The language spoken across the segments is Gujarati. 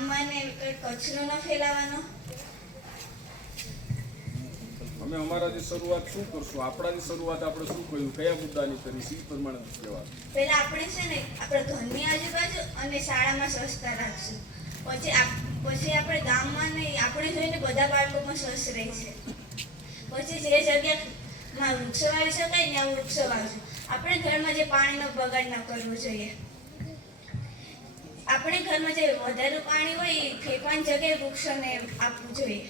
ગામમાં ને કચરો ન ફેલાવાનો? અમે અમારાથી શરૂઆત શું કરશું? આપણાથી શરૂઆત આપણે શું કર્યું? કયા મુદ્દાની કરી સી પ્રમાણે કહેવા પહેલા આપણે છે ને આપણા ઘરની આજુબાજુ અને શાળામાં સ્વચ્છતા રાખશું. પછી પછી આપણે ગામમાં ને આપણે જોઈને બધા બાળકો પણ સ્વચ્છ રહે છે પછી જે જગ્યામાં વૃક્ષો વાવી શકાય ત્યાં વૃક્ષો વાવશું. આપણે ઘરમાં જે પાણીનો બગાડ ન કરવો જોઈએ. આપણે ઘરમાં જે વધારે પાણી હોય એ ફેંકવાની જગ્યાએ વૃક્ષોને આપવું જોઈએ.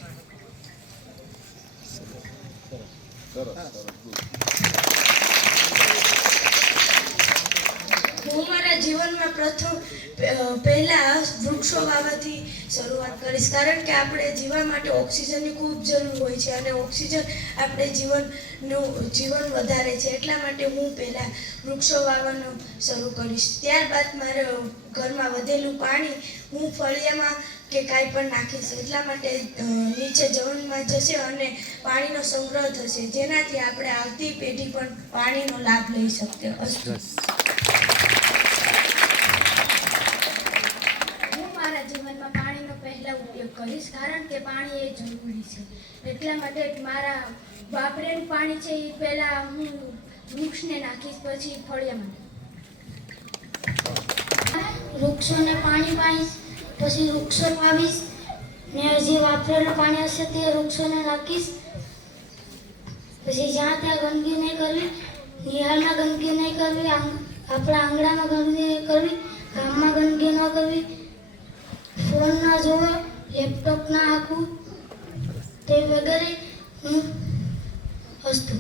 હું મારા જીવનમાં પ્રથમ પહેલાં વૃક્ષો વાવવાથી શરૂઆત કરીશ. કારણ કે આપણે જીવવા માટે ઓક્સિજનની ખૂબ જરૂર હોય છે અને ઓક્સિજન આપણે જીવનનું, જીવન વધારે છે. એટલા માટે હું પહેલાં વૃક્ષો વાવવાનું શરૂ કરીશ. ત્યારબાદ મારે ઘરમાં વધેલું પાણી હું ફળિયામાં કે કાંઈ પણ નાખીશ. એટલા માટે નીચે જમીનમાં જશે અને પાણીનો સંગ્રહ થશે. જેનાથી આપણે આવતી પેઢી પણ પાણીનો લાભ લઈ શકશે અસ્તુ હું મારા જીવનમાં પાણીનો પહેલા ઉપયોગ કરીશ, કારણ કે પાણી એ જરૂરી છે. એટલા માટે મારા વાપરેલું પાણી છે એ પહેલાં હું વૃક્ષને નાખીશ, પછી ફળિયામાં. વૃક્ષોને પાણી પાઈશ, પછી વૃક્ષો વાવીશ, ને જે વાપરેલું પાણી હશે તે વૃક્ષોને નાખીશ. પછી જ્યાં ત્યાં ગંદકી નહીં કરવી, નિહાળમાં ગંદકી નહીં કરવી આપણા આંગણામાં ગંદકી કરવી, ગામમાં ગંદકી ન કરવી ફોન ના જોવો લેપટોપ ના હાંકવું તે વગેરે હું વસ્તુ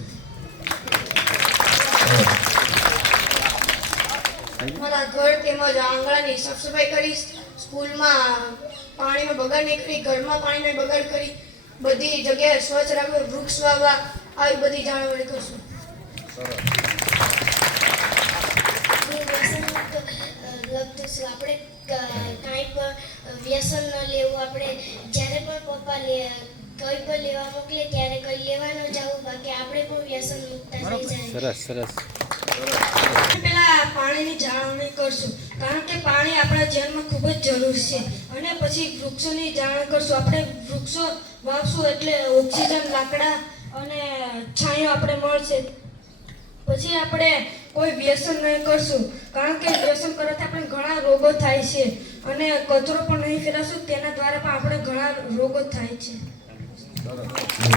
મારા ઘર તેમજ આંગણાની સાફ સફાઈ કરીશ સ્કૂલમાં પાણીનો બગાડ નહીં કરી ઘરમાં પાણીનો બગાડ કરી બધી જગ્યાએ સ્વચ્છ રાખવી વૃક્ષ વાવવા આવી બધી જાળવણી કરશું. આપણે વ્યસન ન લેવું. આપણે જ્યારે પણ પપ્પા લે કંઈ પણ લેવા મોકલે ત્યારે કંઈ લેવા ન જવું બાકી આપણે પણ વ્યસન મુક્ત થઈ જાય. સરસ સરસ. પેલા પાણીની જાળવણી કરશું. કારણ કે પાણી આપણા જીવનમાં ખૂબ જ જરૂર છે. અને પછી વૃક્ષોની જાળવણી કરશું. આપણે વૃક્ષો વાવશું એટલે ઓક્સિજન લાકડા અને છાંયો આપણે મળશે. પછી આપણે કોઈ વ્યસન નહીં કરશું. કારણ કે વ્યસન કરવાથી આપણે ઘણા રોગો થાય છે. અને કચરો પણ નહીં ફેરાશું તેના દ્વારા પણ આપણે ઘણા રોગો થાય છે.